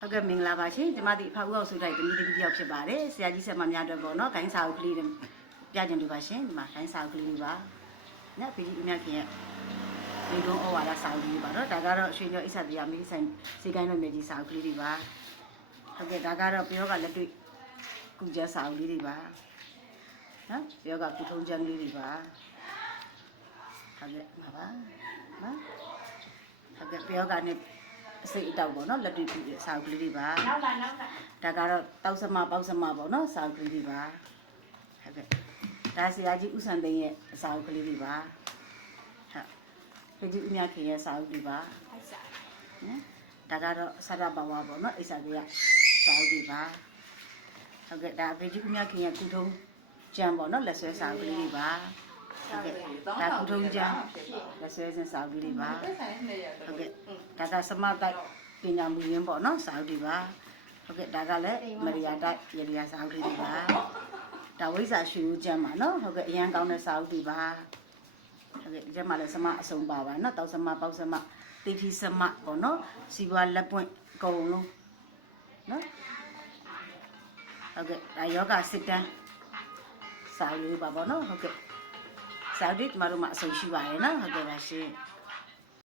ဟုတ်ကဲ့မင်္ဂလာပါရှင်ဒီမှာဒီအဖေဦးအောင်ဆိုတဲ့တမီးတပီးတယောက်ဖြစ်ပါတယ်ဆရာကြီးဆက်မများအတွက်ပေါ့နော်ဂိုင်းစာအုပ်ကလေးတွေပြကြင်ပြပါရှင်ဒီမှာဂိုင်းစာအုပ်ကလေးတွေပါညပီကြီးဦးမြခင်ရဲ့ဒီကုန်းဩဝါဒစာအုပ်လေးပါတော့ဒါကတော့ရွှေကျော်အိဆာတရားမိဆိုင်စေကိုင်းတော်မြေကြီးစာအုပ်ကလေးတွေပါဟုတ်ကဲ့ဒါကတော့ပြောကလက်တွေ့ကုကျစာအုပ်လေးတွေပါနော်ပြောကကုထုံးချမ်းလေးတွေပါဟုတ်ကဲ့ပါပါနော်ဟုတ်ကဲ့ပြောကနဲ့အစိတ်အတောက်ပေါ့နော်လက်တွေ့ပြည့်စာအုပ်ကလေးတွေပါနောက်လာဒါကတော့တောက်စမပေါက်စမပေါ့နော်စာအုပ်ကလေးတွေပါဟုတ်ကဲ့ဒါဆရာကြီးဦးစံသိန်းရဲ့စာအုပ်ကလေးတွေပါဟုတ်ဒီဦးမြခင်ရဲ့စာအုပ်တွေပါအိုက်စာနော်ဒါကတော့ဆရပါဝါပေါ့နော်အိစာကြီးကစာအုပ်တွေပါဟုတ်ကဲ့ဒါဖေကြီးဦးမြခင်ရဲ့ကုထုံးကျမ်းပေါ့နော်လက်ဆွဲစာအုပ်ကလေးတွေပါဟုတ်ကဲ့ဒါကုထုံးကျမ်းလက်ဆွဲစဉ်စာအုပ်ကလေးတွေပါဟုတ်ကဲ့ဒါကစမတိုက်ပညာမူရင်းပေါ့နော်စာအုပ်တွေပါဟုတ်ကဲ့ဒါကလည်းမရိယာတိုက်ရေရိယာစာအုပ်လေးတွေပါဒါဝိဇ္ဇာရွှေဦးကျမ်းပါနော်ဟုတ်ကဲ့အရန်ကောင်းတဲ့စာအုပ်တွေပါဟုတ်ကဲ့ဒီကျမ်းမှာလည်းစမအစုံပါပါနော်တောက်စမပေါက်စမတိတိစမပေါ့နော်စီပွားလက်ပွင့်အကုန်လုံးနော်ဟုတ်ကဲ့ဒါယောဂစစ်တမ်းစာအုပ်လေးပါပေါ့နော်ဟုတ်ကဲ့စာအုပ်ဒီမှာတော့မအစုံရှိပါရဲ့နော်ဟုတ်ကဲ့ပါရှင်